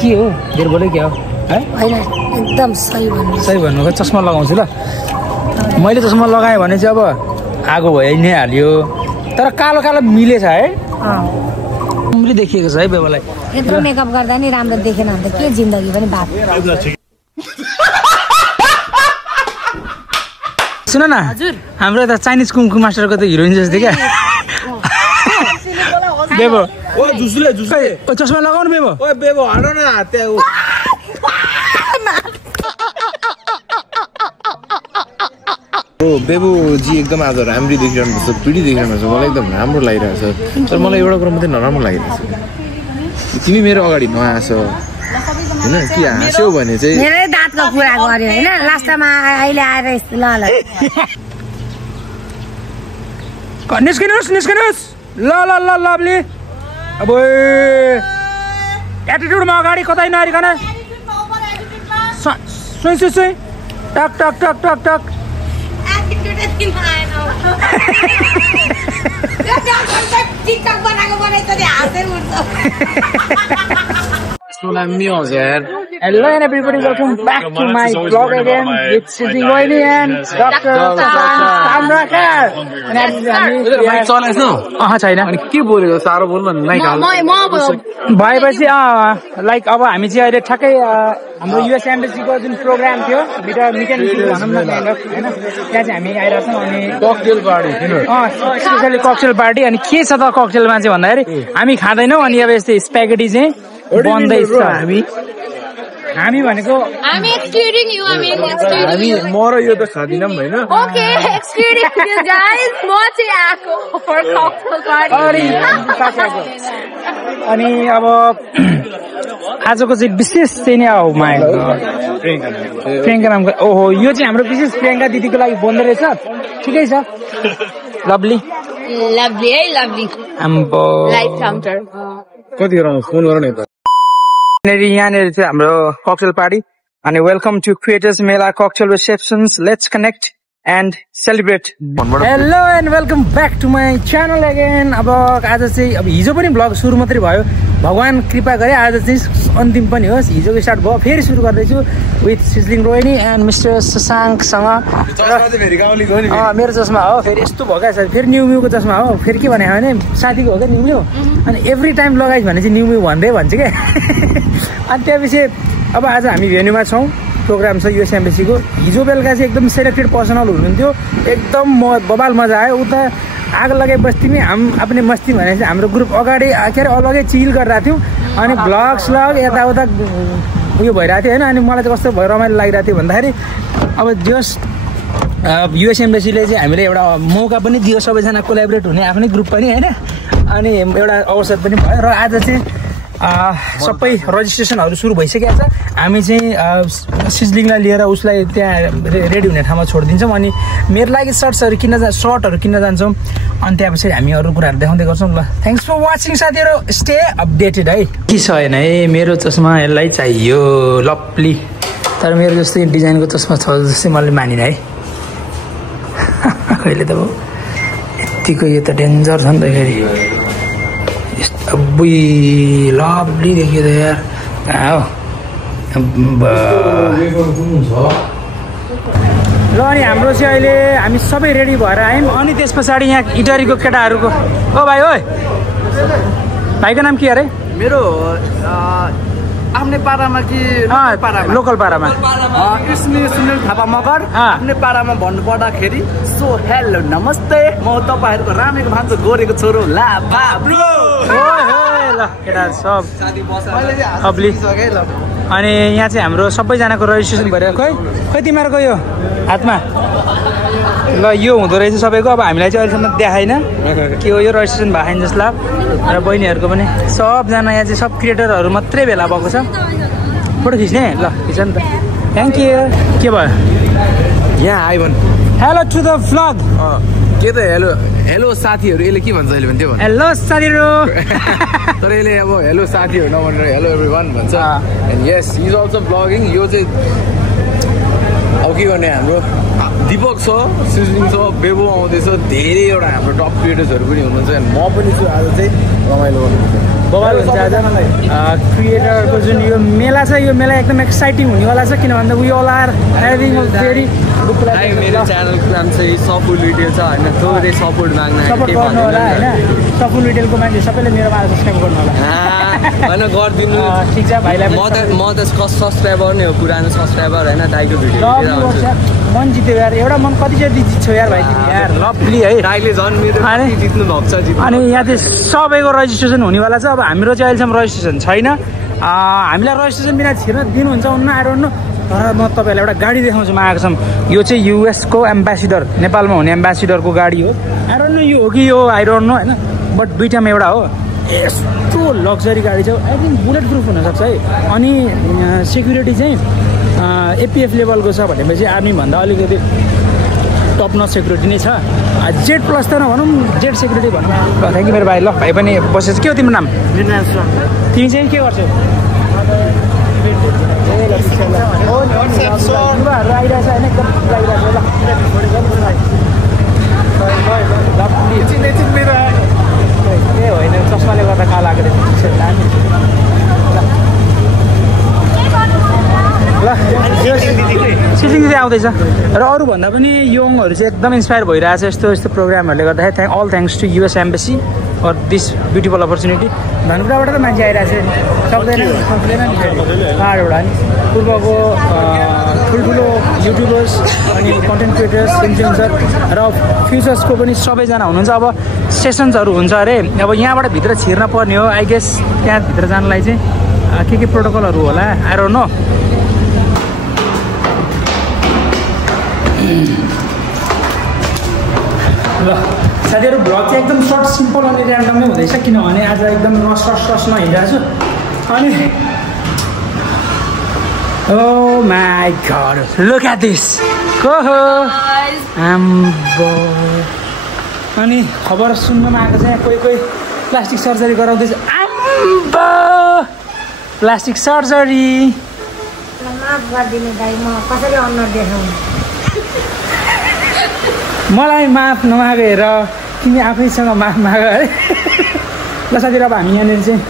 के हो मेरो बोले क्या हो है हैन एकदम सही भन्नु चस्मा लगाउँछु ल मैले चस्मा लगाएँ भने चाहिँ अब आगो भइ नै हाल्यो तर कालो कालो मिलेछ है राम्ररी देखिएको छ है बेबुलाई यत्रो मेकअप गर्दा नि राम्रो देखेन भने त के जिन्दगी पनि बात सुन न हाम्रो त चाइनिज कुङफु मास्टरको त हिरोइन जस्तै क्या बेबो ओ जुसुले ओ चस्मा लगाउनु बेबो ओ बेबो हट न त्यहाँ ओ बेबु जी एकदम आज राम्ररी देखिरहनु भएको छ पिडी देखिरहनु भएको छ मलाई एकदम राम्रो लागिरहेको छ तर मलाई एउटा कुरा मात्रै नराम्रो लागिरहेको छ तिमी मेरो अगाडि नहाँस हैन के हाँस्यौ भने चाहिँ मेरै दाँतको कुरा गर्यो हैन लास्टमा अहिले आएर यस्तो ल निस्किनुस् ल लभली अब एटिट्युडमा अगाडि कतै नआरिकन सुई टक टक टक टक टक टिकटक बनाएको त हाँसै उठ्छ Hello and everybody, welcome back to my vlog again with Sizzling Royally and Dr. Samrakar. छैन अनि के बोलेको सारो बोल्नु न भएपछि लाइक अब हामी चाहिँ अहिले ठ्याक्कै हाम्रो युएस एम्बेसीको जुन प्रोग्राम थियो मिट एन्ड भनौँ न हैन त्यहाँ चाहिँ हामी आइरहेको छौँ अनि cocktail party specially cocktail party अनि के छ त ककटेलमा चाहिँ भन्दाखेरि हामी खाँदैनौँ अनि अब यस्तै स्प्यागेटी चाहिँ बन्दैछ हामी भनेको हामी एक्सक्लुडिङ यु हामी म र यो त खादिनम हैन ओके एक्सक्लुडिङ यु गाइस म चाहिँ आको फर ककटेल पार्टी अनि अब आजको चाहिँ विशेष चाहिँ नि हो माया प्रियङ्का नामको ओहो यो चाहिँ हाम्रो विशेष प्रियङ्का दिदीको लागि बन्दै रहेछ ठिकै छ लभली है लभली आम्बो लाइफ काउन्टर कति फोन गर न यहाँनिर चाहिँ हाम्रो ककटेल पार्टी अनि वेलकम टु क्रिएटर्स मेला cocktail receptions let's connect and celebrate hello and welcome back to my channel again अब आज चाहिँ अब हिजो पनि भ्लग सुरु मात्रै भयो भगवान् कृपा गरे आज चाहिँ अन्तिम पनि होस् हिजोको स्टार्ट भयो फेरि सुरु गर्दैछु विथ सिजलिङ रोहिणी एन्ड मिस्टर शशाङ्कसँग मेरो चस्मा हो फेरि यस्तो भएकै छ फेरि न्युम्यूको चस्मा हो फेरि के भने भने साथीको हो क्या न्युम्यू अनि एभ्री टाइम लगाइस् भने चाहिँ न्युम्यू भन्दै भन्छ क्या अनि त्यहाँपछि अब आज हामी भेन्यूमा छौँ प्रोग्राम छ युएस एम्बेसीको हिजो बेलुका चाहिँ एकदम सेलेक्टेड पर्सनल हुनुहुन्थ्यो एकदम बबाल मजा आयो उता आग लगाए बस्तीमै आफ्नै मस्ती भने चाहिँ हाम्रो ग्रुप अगाडि के अरे अलगै चिल गरिरहेको थियौँ अनि भ्लग स्लग यताउता उयो भइरहेको थियो होइन अनि मलाई चाहिँ कस्तो भयो रमाइलो लागिरहेको थियो भन्दाखेरि अब जस्ट युएस एम्बेसीले चाहिँ हामीले एउटा मौका पनि दियो सबैजना कोलाबोरेट हुने आफ्नै ग्रुप पनि होइन अनि एउटा अवसर पनि भयो र आज चाहिँ सबै रजिस्ट्रेसनहरू सुरु भइसकेको छ हामी चाहिँ सिजलिङलाई लिएर उसलाई त्यहाँ रेडी हुने ठाउँमा छोडिदिन्छौँ अनि मेरो लागि सर्टहरू किन्न जान्छौँ अनि त्यहाँपछि हामी अरू कुराहरू देखाउँदै गर्छौँ ल थ्याङ्क्स फर वाचिङ साथीहरू स्टे अपडेटेड है के छैन है मेरो चस्मा यसलाई चाहियो लप्ली तर मेरो जस्तै डिजाइनको चस्मा छ जस्तै मैले मानिनँ है कहिले त यत्तिको यो त डेन्जर छ नि त फेरि अब्बुई लभली देखियो त यार हो ल अनि हाम्रो चाहिँ अहिले हामी सबै रेडी भएर आयौँ अनि त्यस पछाडि यहाँ इटरीको केटाहरूको ओ भाइ ओ भाइको नाम के अरे मेरो आफ्नै पारामा कि लोकल पारामा इसमी सुनिल थापा मगर आफ्नै पारामा भन्नु पर्दाखेरि सो हेलो नमस्ते म तपाईँहरूको रामेको भान्जो गोरेको छोरो ला बाब्रो ल केटाहरू सब अब्ली अनि यहाँ चाहिँ हाम्रो सबैजनाको रजिस्ट्रेसन भएर खोइ तिमीहरूको यो हातमा ल यो हुँदो रहेछ सबैको अब हामीलाई चाहिँ अहिलेसम्म देखाएन के हो यो रजिस्ट्रेसन भएको छैन जस्तो र बहिनीहरूको पनि सबजना यहाँ चाहिँ सब क्रिएटरहरू मात्रै भेला भएको छ फोटो खिच्ने ल खिच नि त थ्याङ्क यू के भयो यहाँ आइ भन् हेलो टु द भ्लग के त हेलो हेलो साथीहरू यसले के भन्छ अहिले भने त्यो हेलो साथीहरू तर यसले अब हेलो साथीहरू नभनेर हेलो एभ्रिवान भन्छ and yes he is also blogging यो चाहिँ अब के गर्ने हाम्रो दिपक छ सिजलिङ छ बेबो आउँदैछ धेरैवटा हाम्रो टप क्रिएटर्सहरू पनि हुनुहुन्छ म पनि छु आज चाहिँ रमाइलो गर्नु बवाल हुन्छ आज क्रिएटरको जुन यो मेला छ यो मेला एकदम एक्साइटिङ हुनेवाला छ किन भन्दा we all are having a very मेरो च्यानलको नाम चाहिँ सफुल रिटेल छ होइन थोरै सपोर्ट माग्न सपोर्ट गर्नु होला होइन सफुल रिटेलको मान्छे सबैले मेरोमा आज सब्सक्राइब गर्नु होला होइन गरिदिनु ठिक छ भाइलाई म त सब्सक्राइबर नै हो पुरानो सब्सक्राइबर होइन दाइको भिडियो मन जित्यो यार एउटा मन कति चाहिँ जित्छौ यार भाइ तिमी यार लभली है दाइले झन् मेरो जित्नु भएको छ अनि यहाँ चाहिँ सबैको रजिस्ट्रेसन हुनेवाला छ अब हाम्रो चाहिँ अहिलेसम्म रजिस्ट्रेसन छैन हामीलाई रजिस्ट्रेसन बिना छिर्न दिनुहुन्छ हुन्न आइरहनु तर म तपाईँलाई एउटा गाडी देखाउँछु म आएको छौँ यो चाहिँ युएसको एम्बेसिडर नेपालमा हुने एम्बेसिडरको गाडी हो आइरहनु यो हो कि यो आइरहनु होइन बट दुइटामा एउटा हो यस्तो लग्जरी गाडी छ आई थिङ्क बुलेट प्रुफ हुनसक्छ है अनि सेक्युरिटी चाहिँ एपिएफ लेभलको छ भनेपछि आर्मीभन्दा अलिकति टप नच सेक्युरिटी नै छ जेड प्लस त नभनौँ जेड सेक्युरिटी भनौँ थ्याङ्क यू मेरो भाइ ल भाइ पनि बसेछ के हो तिम्रो नाम तिमी चाहिँ के गर्छौ युवाहरू आइरहेछ होइन एकदम ए होइन चस्माले गर्दा कालो आएको ल सिलिङ चाहिँ आउँदैछ र अरूभन्दा पनि यङहरू चाहिँ एकदम इन्सपायर भइरहेछ यस्तो प्रोग्रामहरूले गर्दाखेरि all thanks to US embassy for this beautiful opportunity भानुपुराबाट त मान्छे आइरहेछ सक्दैन पाहाडबाट नि पूर्वको ठुल्ठुलो युट्युबर्स अनि कन्टेन्ट क्रिएटर्स इन्फ्लुएन्सर र फ्युचर्सको पनि सबैजना हुनुहुन्छ अब सेसन्सहरू हुन्छ अरे अब यहाँबाट भित्र छिर्न पर्ने हो आई गेस त्यहाँभित्र जानलाई चाहिँ के प्रोटोकलहरू होला आई डोन्ट नो ल साथीहरू भ्लग चाहिँ एकदम सर्ट सिम्पल अनि ऱ्यान्डम नै हुँदैछ किनभने आज एकदम रसमा हिँडिरहेको छु अनि oh my god look at this को हो अनि खबर सुन्नमा आएको छ कोही प्लास्टिक सर्जरी गराउँदैछ प्लास्टिक सर्जरी मलाई माफ नमागे हेर तिमी आफैसँग माफ माग है ल साथीहरू अब हामी यहाँनिर चाहिँ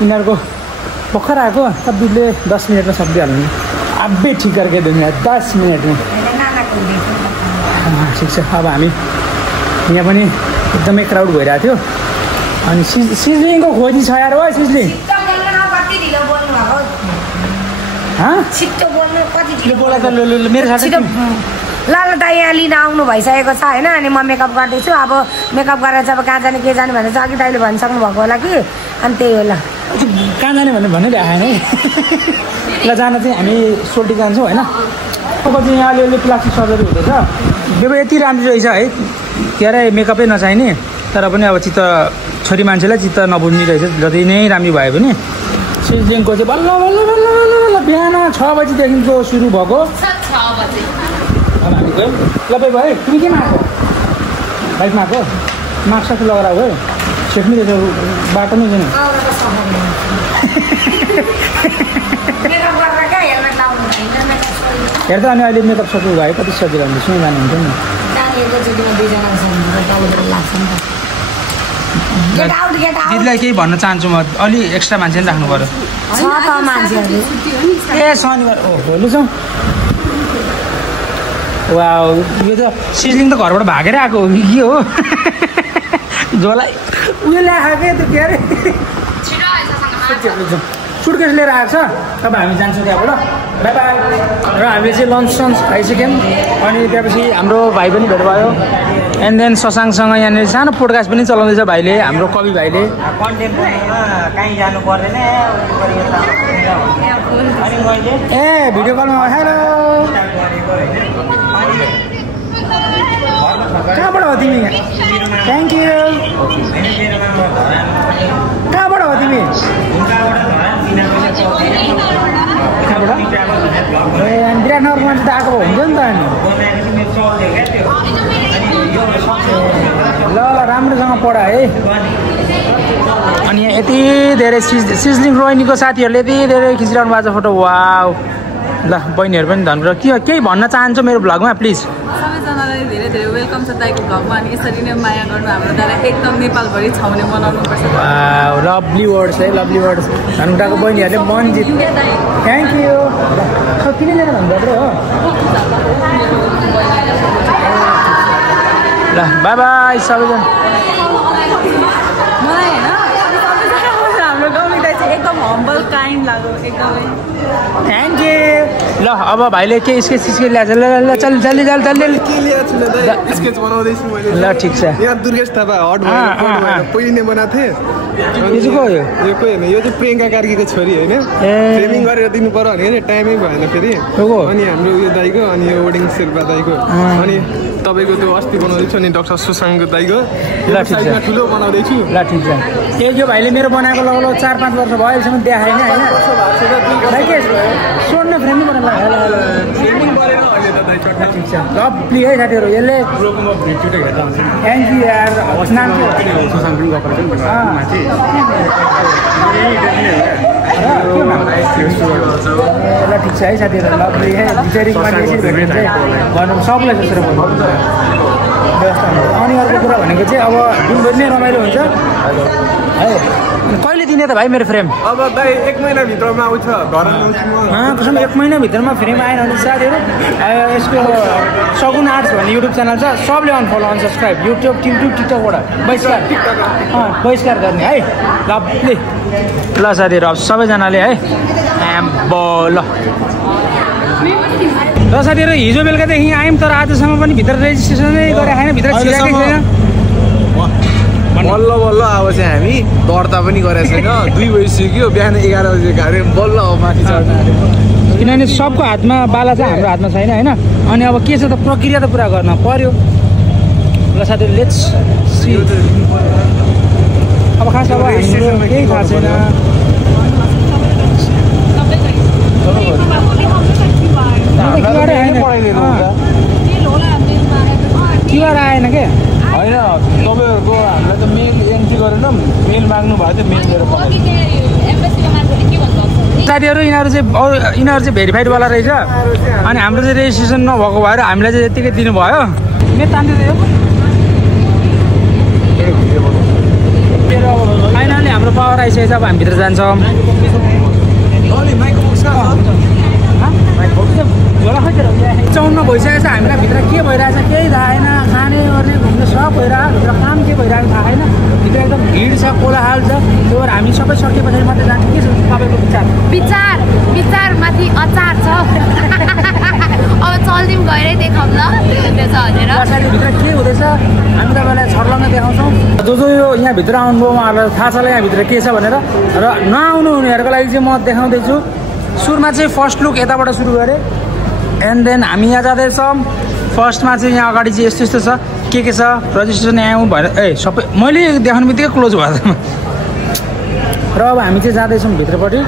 यिनीहरूको भर्खर आएको तब्बिले 10 मिनटमा सक्दिहाल्नु अब्बे ठिक करके दुनियाँ 10 मिनटमा ठिक छ अब हामी यहाँ पनि एकदमै क्राउड भइरहेको थियो अनि सिजलिङको खोजी छ यार हो सिजलिङ मेरो साथी लाल दाइ यहाँ लिन आउनु भइसकेको छ होइन अनि म मेकअप गर्दैछु अब मेकअप गरेर चाहिँ अब कहाँ जाने के जाने भनेर चाहिँ अघि दाइले भनिसक्नु भएको होला कि अनि त्यही हो ल कहाँ जाने भनेर भन्नै आएन है ल जान चाहिँ हामी सोल्टी जान्छौँ होइन अब चाहिँ यहाँ अलिअलि प्लास्टिक सर्जरी हुँदैछ बेबो यति राम्रो रहेछ है के अरे मेकअपै नचाहिने तर पनि अब चित्त छोरी मान्छेलाई चित्त नबुझ्ने रहेछ जति नै राम्रो भए पनि सिजलिङको चाहिँ बल्ल बल्ल बल्ल बल्ल बिहान 6 बजीदेखिको सुरु भएको अब हामी गयौँ ल भाइ तिमी केमा आएको बाइकमा आएको मास्क साथ लगाएर आऊ है सेक्ने रहेछ बाटो नै छैन हेर्दा अनि अहिले मेकअप सक्नु भयो कति सजिलो हुन्छ सुन जानुहुन्छ नि दिदीलाई केही भन्न चाहन्छु म अलि एक्स्ट्रा मान्छे नि राख्नु पर्यो ए शनिबार ओहो लु जाउँ वा यो त सिजलिङ त घरबाट भागेर आएको हो कि के हो झोला उयो ल्याएको त्यो के अरे सुटकेस लिएर आएको छ अब हामी जान्छौँ त्यहाँबाट बाई बाई र हामीले चाहिँ लन्च खाइसक्यौँ अनि त्यहाँपछि हाम्रो भाइ पनि भेट भयो एन्ड देन शशाङसँग यहाँनिर सानो पोडकास्ट पनि चलाउँदैछ भाइले हाम्रो कवि भाइले ए भिडियो कलमा हेलो कहाँबाट हो तिमी थ्याङ्क यू कहाँबाट हो तिमी विराटनगरको मान्छे त आएको हुन्छ नि त ल राम्रोसँग पढा है अनि यहाँ यति धेरै सिजलिङ रोहिणीको साथीहरूले यति धेरै खिचिरहनु भएको छ फोटो वाउ ल बहिनीहरू पनि धनकुटा केही भन्न चाहन्छ मेरो भ्लगमा प्लिज? सबैजनालाई धेरै धेरै वेलकम छ दाइको भ्लगमा अनि यसरी नै माया गर्नु हाम्रो दाइलाई एकदम नेपालभरि छाउने बनाउनुपर्छ। लभली वर्ड्स है, लभली वर्ड्स। धनकुटाको बहिनीहरूले मन जित। Thank you. किन भन्नु हो? ल बाई बाई सबैजना। मलाई होइन हाम्रो गाउँले दाइ चाहिँ एकदम हम्बल काइन्ड लाग्यो एकदमै। Thank you. ल अब भाइले के स्केच ल्याएको छ? ल चल जल्दी जल्दी जल्दी के ल्याएको छु दाइ? स्केच बनाउँदैछु मैले। ल ठिक छ। यहाँ दुर्गेश थापा हट भएर पहिले नै बनाएको थिएँ। यो चाहिँ को हो? यो कोही होइन, यो चाहिँ प्रियङ्का कार्कीको छोरी होइन। ट्रेनिङ गरेर दिनु पर्यो भने टाइमै भएन फेरि। अनि हाम्रो उयो दाइको, अनि यो ओडिङ शेर्पा दाइको, अनि तपाईँको त्यो अस्ति बनाउँदैछु नि डाक्टर सुसाङको दाइको। ल ठिक छ, ठुलो बनाउँदैछु। ल ठिक छ। यो भाइले मेरो बनाएको लगभग 4-5 वर्ष भयो अहिलेसम्म देखाएन होइन। सोड्न फ्रेन्ड बनाउनु ठिक छ। लभली है साथीहरू। यसले थ्याङ्क यू यार। नाम के ल ठिक छ है साथीहरू। लभली है बिचारी मान्छे भेट्नु चाहिँ गर्नु सबलाई जसरी व्यवस्था हुन्छ। अनि अर्को कुरा भनेको चाहिँ अब दिनभरि नै रमाइलो हुन्छ है। कहिले दिने त भाइ मेरो फ्रेम? अब दाइ 1 महिनाभित्रमा आउँछ घर कसम 1 महिनाभित्रमा फ्रेम आएन भने साथीहरू यसको सगुन आर्ट्स भन्ने युट्युब च्यानल छ, सबले अनफलो अनसब्सक्राइब युट्युब टिकटकबाट बहिष्कार गर्ने है। लभली। ल साथीहरू अब सबैजनाले है ल र साथीहरू हिजो बेलुकादेखि आयौँ तर आजसम्म पनि भित्र रेजिस्ट्रेसनै गरेको छैन, भित्र छिराएकै छैन। बल्ल बल्ल अब चाहिँ हामी दर्ता पनि गरेको छैन। 2 बजिसक्यो, बिहान 11 बजे गएर बल्ल अब माथि चढ्नु। किनभने सबको हातमा बाला चाहिँ हाम्रो हातमा छैन होइन। अनि अब के छ त प्रक्रिया त पुरा गर्न पर्यो। ल साथीहरू लेट्स सी। अब खास अब हाम्रो केही थाहा छैन। क्युआर आएन के होइन तपाईँहरूको हामीलाई त मेल एन्ट्री गरेन, मेल माग्नु भएको थियो, मेल लिएर साथीहरू यिनीहरू चाहिँ भेरिफाइडवाला रहेछ। अनि हाम्रो चाहिँ रेजिस्ट्रेसन नभएको भएर हामीलाई चाहिँ यत्तिकै दिनुभयो। फाइनली हाम्रो पावर आइसकेको छ। अब हामी भित्र जान्छौँ। चौन्न भइसकेको छ। हामीलाई भित्र के भइरहेछ केही थाहा छैन। खाने गर्ने घुम्ने सब भइरहेको, भित्र काम के भइरहेको थाहा छैन। भित्र एकदम भिड छ, कोलाहाल छ। त्यही भएर हामी सबै सके पछाडि मात्रै जान्छ। के छ तपाईँको विचार? विचारमाथि अचार छ। अब चल्दिउँ गएरै देखाउँ ल त्यो छ भनेर। भित्र के हुँदैछ हामी तपाईँलाई छर्लङ्ग देखाउँछौँ। जो यो यहाँभित्र आउनुभयो उहाँहरूलाई थाहा छ यहाँभित्र के छ भनेर। र नआउनु हुनेहरूको लागि चाहिँ म देखाउँदैछु। सुरुमा चाहिँ फर्स्ट लुक यताबाट सुरु गरेँ एन्ड देन हामी यहाँ जाँदैछौँ। फर्स्टमा चाहिँ यहाँ अगाडि चाहिँ यस्तो यस्तो छ के छ रजिस्ट्रेसन आउँ भनेर सबै मैले देखाउने बित्तिकै क्लोज भयो त। र अब हामी चाहिँ जाँदैछौँ भित्रपट्टि।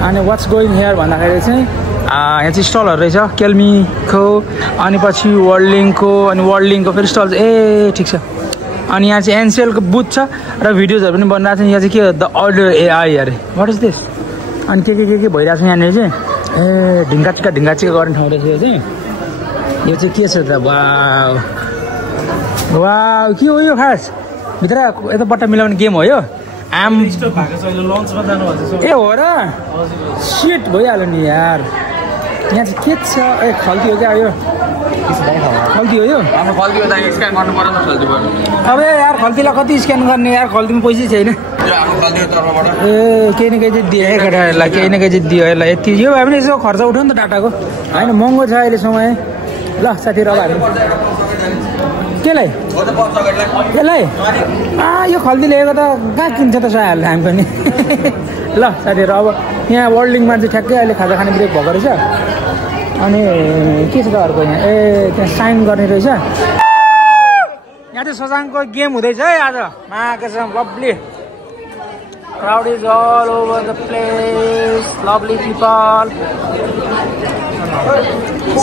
अनि वाट्स गोइङ हियर भन्दाखेरि चाहिँ यहाँ चाहिँ स्टलहरू रहेछ केल्मीको, अनि पछि वर्ल्डिङको, अनि वर्ल्डिङको फेरि स्टल। ए ठिक छ। अनि यहाँ चाहिँ एनसिएलको बुथ छ र भिडियोजहरू पनि बनिरहेको छ। यहाँ चाहिँ के द अर्डर एआई अरे वाट इज दिस। अनि के भइरहेको छ यहाँनिर चाहिँ। ए ढिङ्गा चिक्का गर्ने ठाउँ रहेछ यो चाहिँ। यो चाहिँ के छ त? वाउ के हो यो खास? भित्र यता बट्टा मिलाउने गेम हो यो? ए हो र? सिट भइहाल्यो नि यार। यहाँ चाहिँ के छ? ए खल्ती हो क्या यो? खल्ती हो यो? अब यार खल्तीलाई कति स्क्यान गर्ने यार? खल्तीमा पैसै छैन। ए केही न केही चाहिँ दियो है केटाहरूलाई, केही न केही चाहिँ दियो यसलाई। यति यो भए पनि यसो खर्च उठ्यो नि त डाटाको होइन। महँगो छ अहिले समय। ल साथीहरू अब हामी केलाई यसलाई यो खल्ती ल्याएको त कहाँ किन्छ त सहायहाल्छ हामी पनि। ल साथीहरू अब यहाँ वर्ल्डिङमा चाहिँ ठ्याक्कै अहिले खाजा खाने ब्रेक भएको रहेछ। अनि के छ त अर्को यहाँ? ए त्यहाँ साइन गर्ने रहेछ। यहाँ चाहिँ सजाङको गेम हुँदैछ है आज। माकेसम lovely crowd is all over the place, lovely people.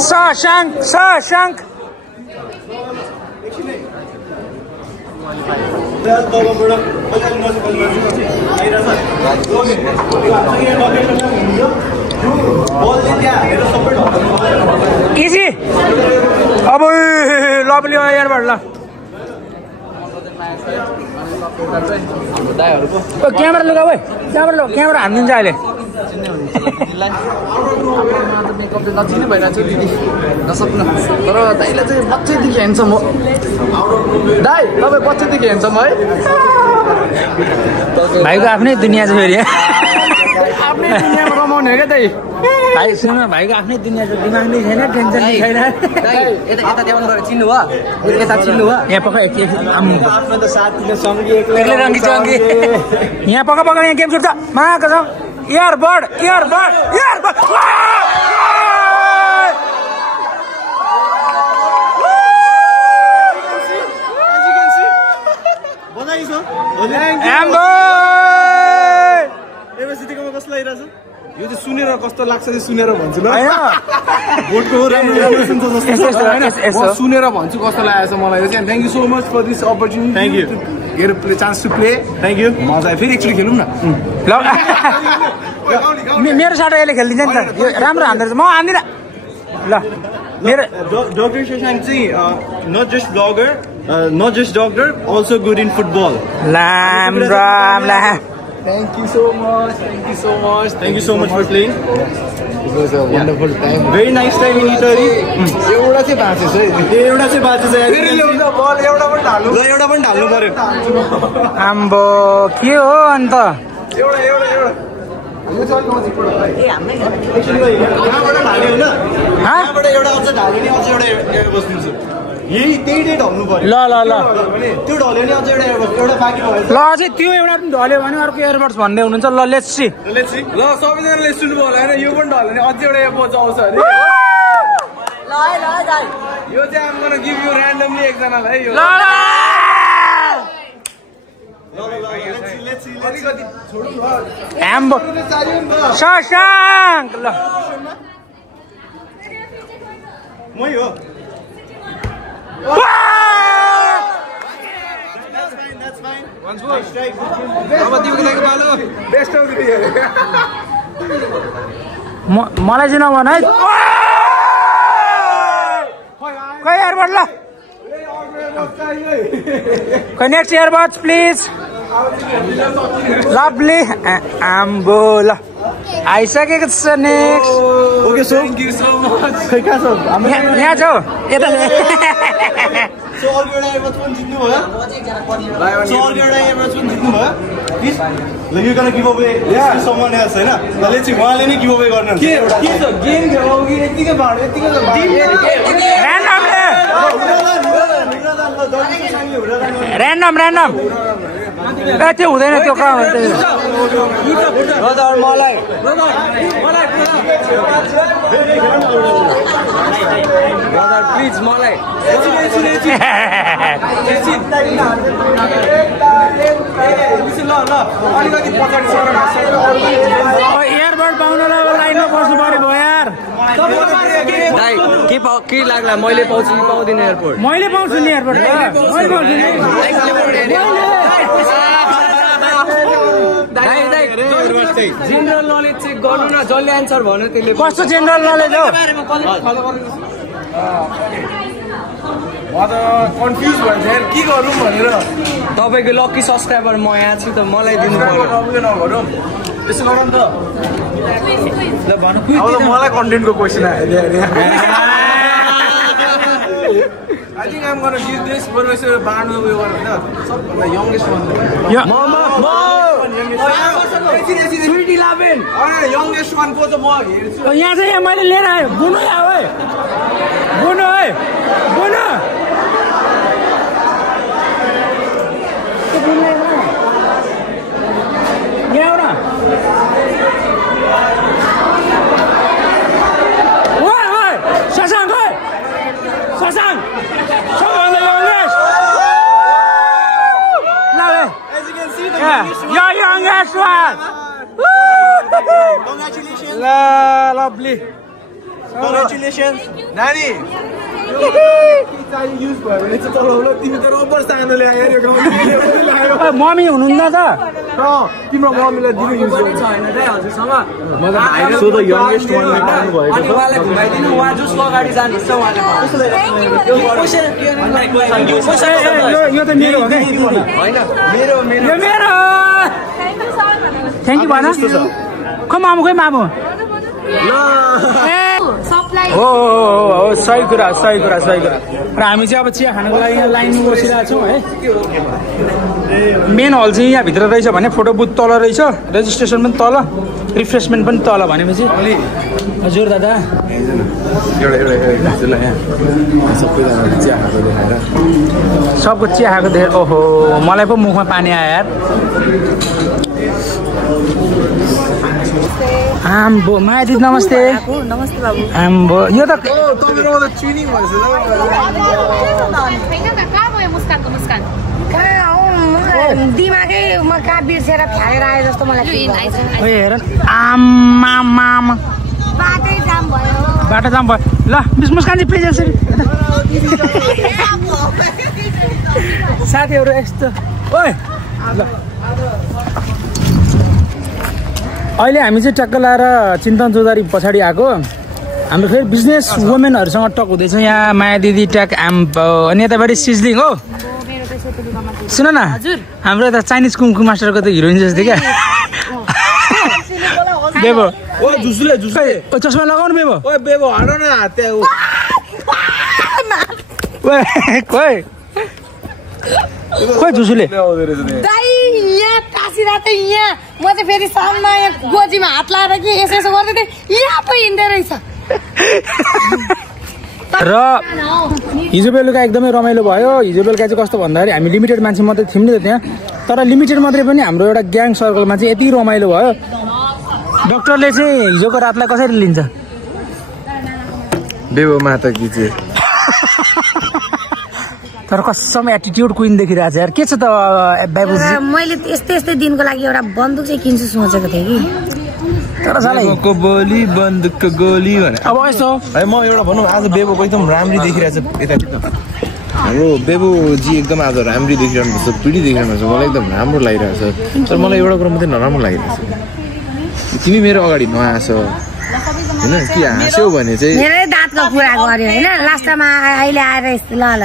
Shashank. Easy अब लभली एयरबाट ल क्यामेरा लगा भाइ क्यामेरा हानिदिन्छ अहिले मेकअप चाहिँ नचिने भइरहेको छु दिदी नसक्नु तर दाइले चाहिँ बच्चैदेखि हेर्छम हो दाइ तपाईँ बच्चैदेखि हेर्छम है भाइको आफ्नै दुनियाँ छ फेरि आफ्नै दुनियाँमा रमाउने हो क्या दाइ भाइ सुन भाइको आफ्नै दुनियाँ छ दिमाग नै छैन टेन्सन नै छैन यता देखाउनु गएर चिन्नु भयो यता चिन्नु भयो यहाँ पक्का आफ्नो त साथीले सँगै एक्लै रङ्गी चङ्गी यहाँ पक्का यहाँ गेम सुट्छ माको छ एयरबड कस्तो लागिरहेछ यो चाहिँ सुनेर कस्तो लाग्छ चाहिँ सुनेर भन्छु ल भोटको राम्रो सुन्छ जस्तो सुनेर भन्छु कस्तो लागेको छ मलाई यो चाहिँ thank you so much for this opportunity thank you get play chance to play thank you मजा आयो फेरि एकचोटि खेलौँ न ल मेरो साटो यसले खेलिदिन्छ नि त यो राम्रो हान्दो रहेछ म हान्दिनँ ल मेरो Dr. Shashank चाहिँ not just blogger, not just doctor, also good in football. लाम राम ला Thank you so much. Thank you so much for playing. It was a wonderful time. Very nice time in Italy. एउटा चाहिँ बाँचेछ है एउटा चाहिँ बाँचेछ फेरि ल्याउँदा बल एउटा पनि ढाल्नु ल एउटा पनि ढाल्नु पर्यो आम्बो के हो अन्त एउटा कहाँबाट ढाल्यो होइन कहाँबाट एउटा अझ ढाल्यो नि अझ एउटा बस्नु यही त्यही ढल्नु पर्यो ल त्यो ढल्यो नि अझ एउटा बाँकी भयो ल अझै त्यो एउटा पनि ढल्यो भने अर्को एयरबड्स भन्दै हुनुहुन्छ ल लेट्स सी ल सबैजनाले सुन्नुभयो होला होइन यो पनि ढल्यो भने अझै एउटा एयरपोर्ट आउँछ अरे यो चाहिँ I'm gonna give you randomly एकजनालाई यो आम्बो शशाङ्क ल मै हो मलाई चाहिँ नभन है खै एयरबड ल खै नेक्स्ट एयरबड्स प्लिज लभली आम्बो ल आइसकेको छ next okay so thank you so much खै कहाँ छ यहाँ छौ यता सो अरू एउटा एयरबड्स पनि जित्नु भयो सो अरू एउटा एयरबड्स पनि जित्नु भयो प्लिज ल you gonna give away someone else हैन ल लेट्स सी उहाँले नै गिभ अवे गर्नुहुन्छ के छ गेम खेलाउ कि यतिकै भाड ऱ्यान्डम ए त्यो हुँदैन त्यो कहाँ मलाई प्लिज मलाई एयरबड पाउनलाई लाइनमा बस्नु पर्यो भयो यार के लाग्ला मैले पाउँछु कि पाउँदिनँ एयरपोर्ट मैले पाउँछु नि एयरबड जेनरल नलेज चेक गर्नु न जसले एन्सर भन्यो त्यसले कस्तो जेनरल नलेज हो म त कन्फ्युज भएछ यार के गरौँ भनेर तपाईँको लक्की सब्सक्राइबर म यहाँ छु त मलाई दिनु पर्यो नगरौँ यसो गर नि त ल भन्नु अब त मलाई कन्टेन्टको क्वेसन आयो I think I'm gonna give this बरु यसो बाँड्नु उयो गर्नु होइन सबभन्दा यङ्गेस्ट वान स्विट 11 यङ्गेस्ट वानको चाहिँ म हेर्छु यहाँ चाहिँ यहाँ मैले लिएर आएँ बुनु है बुनु यहाँ आऊ न शशाङ्क सबभन्दा youngest As you can see the You're youngest one Congratulations ल लभली Congratulations. Nani. मम्मी हुनुहुन्न त तिम्रो मम्मीलाई दिनु युज सो द यंगेस्ट वन यो त मेरो हो के यो मेरो थ्याङ्क यू भन खै मामु हो सही कुरा र हामी चाहिँ अब चिया खानको लागि यहाँ लाइन बसिरहेको छौँ है मेन हल चाहिँ यहाँभित्र रहेछ भने फोटो बुथ तल रहेछ रेजिस्ट्रेसन पनि तल रिफ्रेसमेन्ट पनि तल भनेपछि हजुर दादा सबको चिया खाएको देखेर ओहो मलाई पो मुखमा पानी आयो यार आम्बो माया दिदी नमस्ते नमस्ते बाबु आम्बो यो त दिमागैमा कहाँ बिर्सेर फ्यालेर आए जस्तो मलाई हेर आमा बाटो जाम भयो ल मुस्कान चाहिँ प्लिज यसरी साथीहरू यस्तो ओइ ल अहिले हामी चाहिँ टक्क लाएर चिन्तन चौधरी पछाडि आएको हाम्रो फेरि बिजनेस वुमेनहरूसँग टक हुँदैछ यहाँ माया दिदी ट्याक अनि यतापट्टि सिजलिङ हो सुन न हाम्रो यता चाइनिज कुङफु मास्टरको त हिरोइन जस्तो क्या बेबो चस्मा लगाउनु बेबो हाड न खोइ झुसुले म चाहिँ फेरि साममा यहाँ गोजीमा हात लाएर कि यसो गर्दै थिएँ यहाँ पो हिँड्दै रहेछ र हिजो बेलुका एकदमै रमाइलो भयो हिजो बेलुका चाहिँ कस्तो भन्दाखेरि हामी लिमिटेड मान्छे मात्रै थियौँ नि त त्यहाँ तर लिमिटेड मात्रै पनि हाम्रो एउटा ग्याङ सर्कलमा चाहिँ यति रमाइलो भयो डक्टरले चाहिँ हिजोको रातलाई कसरी लिन्छ बेबो माता कि चाहिँ तर कसम एटिट्युड क्विन देखिरहेको छ यार के छ त बाबुजी मैले यस्तै दिनको लागि एउटा बन्दुक चाहिँ किन्छु सोचेको थिएँ कि तर बेबोको बोली बन्दुकको गोली भने अब यस्तो है म एउटा भनौँ आज बेबोको एकदम राम्री देखिरहेछ यता हाम्रो बेबोजी एकदम आज राम्री देखिरहनु भएको छ पिडी देखिरहनु भएको छ मलाई एकदम राम्रो लागिरहेछ तर मलाई एउटा कुरा मात्रै नराम्रो लागिरहेछ तिमी मेरो अगाडि नआस होइन के हाँस्यौ भने चाहिँ मेरै दाँतको कुरा गर्यो होइन लास्टमा अहिले आएर यस्तो ल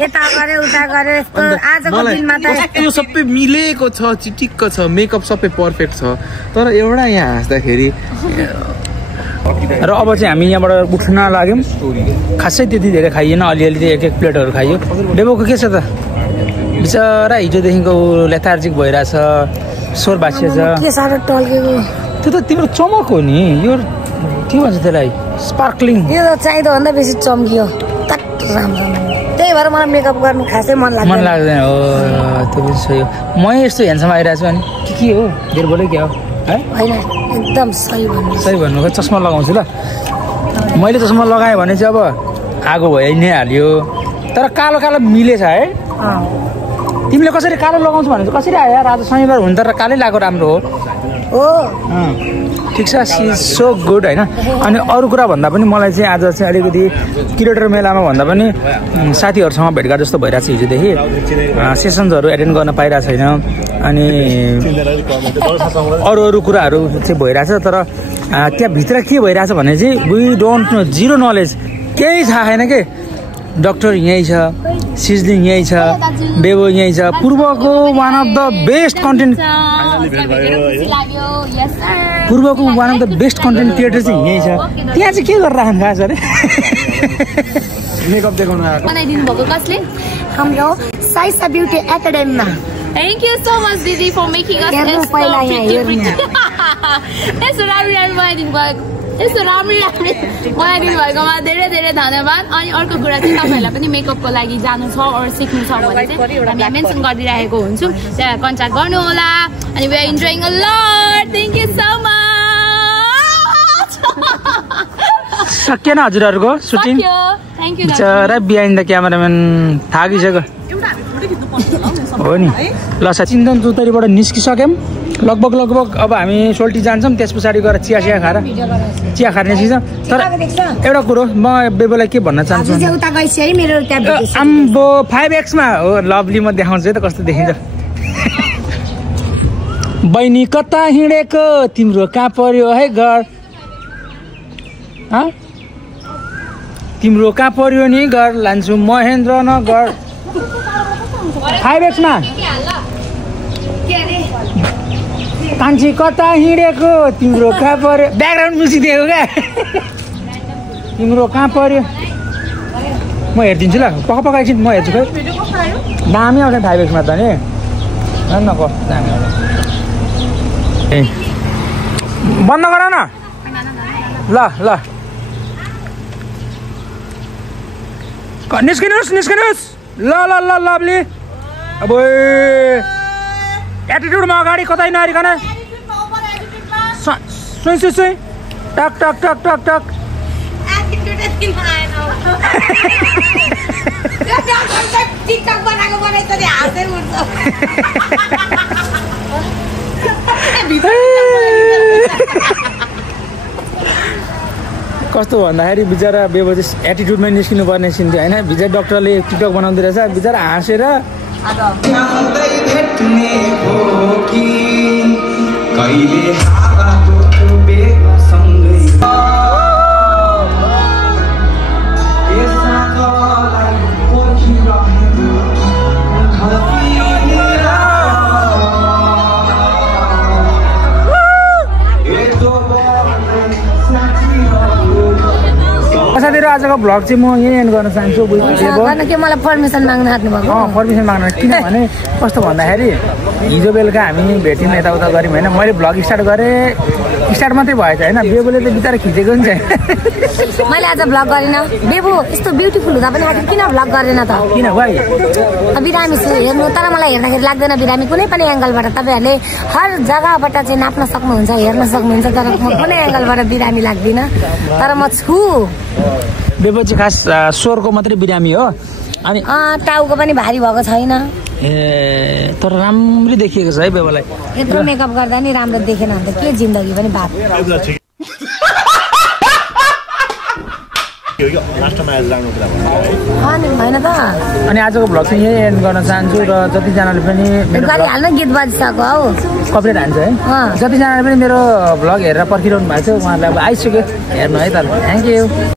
यता गऱ्यो उता गऱ्यो यस्तो आजको दिनमा त यो सबै मिलेको छ चिटिक्क छ मेकअप सबै पर्फेक्ट छ तर एउटा यहाँ हाँस्दाखेरि र अब चाहिँ हामी यहाँबाट उठ्न लाग्यौँ खासै त्यति धेरै खाइएन अलिअलि एक प्लेटहरू खाइयो बेबोको के छ त बिचरा हिजोदेखिको लेथार्जिक भइरहेछ स्वर भाँचिएछ के साह्रो टल्केको त्यो त तिम्रो चमक हो नि यो के भन्छ त्यसलाई स्पार्कलिङ यो त चाहिँदो भन्दा बेसी चम्कियो तट राम्रो त्यही भएर मलाई मेकअप गर्नु खासै मन लाग्दैन हो त्यो पनि सही हो म यस्तो ह्यान्डसम आइरहेको छु अनि के हो धेरै बोले क्या हो है होइन एकदम सही भन्नु खोइ चस्मा लगाउँछु ल मैले चस्मा लगाएँ भने चाहिँ अब आगो भइ नै हाल्यो तर कालो कालो मिलेछ है तिमीले कसरी कालो लगाउँछु भने चाहिँ कसरी आयो यार आज शनिबार हुनु तर कालै लगाएको राम्रो हो ठिक छ सी सो गुड होइन अनि अरू कुरा भन्दा पनि मलाई चाहिँ आज चाहिँ अलिकति क्रिएटर मेलामा भन्दा पनि साथीहरूसँग भेटघाट जस्तो भइरहेको छ हिजोदेखि सेसन्सहरू एटेन्ड गर्न पाइरहेको छैन अनि अरू कुराहरू चाहिँ भइरहेछ तर त्यहाँभित्र के भइरहेछ भने चाहिँ we don't know zero knowledge केही थाहा छैन के डक्टर यहीँ छ सिजलिङ यहीँ छ बेबो यहीँ छ पूर्वको one of the best content पूर्वको one of the best content creator चाहिँ यहीँ छ त्यहाँ चाहिँ के गरेर राख्नु खास अरे मेकअप देखाउनु बनाइदिनु भएको कसले हाम्रो साइसा beauty एकाडेमीमा Thank you so much, Didi, for making us यस्तो राम्री बनाइदिनु भएकोमा धेरै धेरै धन्यवाद अनि अर्को कुरा चाहिँ तपाईँहरूलाई पनि मेकअपको लागि जानु छ अरू सिक्नु छ भने चाहिँ हामी मेन्सन गरिदिरहेको हुन्छौँ त्यहाँ कन्ट्याक्ट गर्नु होला अनि we are enjoying a lot thank you so much सकिएन हजुरहरूको सुटिङ बिचरा बिहाइन्ड द क्यामेराम्यान थाकिसक्यो हो नि ल चिन्तन चौतारीबाट निस्किसक्यौँ लगभग अब हामी सोल्टी जान्छौँ, त्यस पछाडि गएर चिया खाएर चिया खाने चिज। तर एउटा कुरो म बेबुलाई के भन्न चाहन्छु, आम्बो 5X-मा हो लभली, म देखाउँछु है त कस्तो देखिन्छ। बहिनी कता हिँडेको तिम्रो कहाँ पर्यो है घर, तिम्रो कहाँ पर्यो नि घर, लान्छु महेन्द्रनगर। 5X-मा कान्छी कता हिँडेको तिम्रो कहाँ पर्यो, ब्याकग्राउन्ड म्युजिक दिएको क्या, तिम्रो कहाँ पर्यो। म हेरिदिन्छु ल, पक्का एकछिन म हेर्छु खै। दामी आउँछ 5X-मा त नि, न कस्तो दामी आउँछ। ए बन्द गर न ल ल, निस्किनुहोस् ल ल ल लभली। अब एटिट्युडमा अगाडि कतै नहरिकन सुई टक टक टक टक टक। कस्तो भन्दाखेरि बिचरा बेबो चाहिँ एटिट्युडमै निस्किनु पर्ने सिन थियो होइन। विजय डक्टरले टिकटक बनाउँदै रहेछ, बिचरा हाँसेर साथीहरू आजको भ्लग चाहिँ म यही एन्ड गर्न चाहन्छु। मलाई पर्मिसन माग्न आँट्नु भएको। पर्मिसन माग्न, किनभने कस्तो भन्दाखेरि हिजो बेलुका हामी भेट्यौँ, यताउता गऱ्यौँ होइन। मैले भ्लग स्टार्ट मात्रै भएछ होइन, बेबुले त बिचरा खिचेको नि छैन। मैले आज भ्लग गरिनँ, बेबु यस्तो ब्युटिफुल हुँदा पनि आखिर किन भ्लग गरेन त? किन भाइ बिरामी हेर्नु, तर मलाई हेर्दाखेरि लाग्दैन बिरामी कुनै पनि एङ्गलबाट। तपाईँहरूले हर जग्गाबाट चाहिँ नाप्न सक्नुहुन्छ, हेर्न सक्नुहुन्छ, तर म कुनै एङ्गलबाट बिरामी लाग्दिनँ। तर म छु। बेबु चाहिँ खास स्वरको मात्रै बिरामी हो, अनि टाउको पनि भारी भएको छैन। ए तर राम्रै देखिएको छ है बेबुलाई। यत्रो मेकअप गर्दा नि राम्रो देखेन भने त के जिन्दगी पनि बात। होइन त। अनि आजको भ्लग चाहिँ यही एन्ड गर्न चाहन्छु र जतिजनाले पनि गरिहाल्न गीत बाजिसक्यो हौ, कपरेट हान्छ है। जतिजनाले पनि मेरो भ्लग हेरेर पर्खिरहनु भएको छ उहाँहरूलाई अब आइसक्यो हेर्नु है त। Thank you.